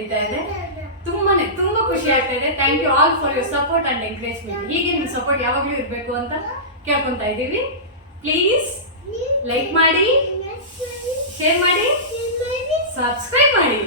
ನಡೀತಾ ಇದೆ. ತುಂಬಾ ಖುಷಿ ಆಗ್ತಾ ಇದೆ. Thank you all for your support and encouragement. ಹೀಗೆ ನಿಮ್ಮ ಸಪೋರ್ಟ್ ಯಾವಾಗಲೂ ಇರಬೇಕು ಅಂತ ಕೇಳ್ಕೊಂತಾ ಇದ್ದೀವಿ. ಪ್ಲೀಸ್ ಲೈಕ್ ಮಾಡಿ, ಶೇರ್ ಮಾಡಿ, ಸಬ್ಸ್ಕ್ರೈಬ್ ಮಾಡಿ.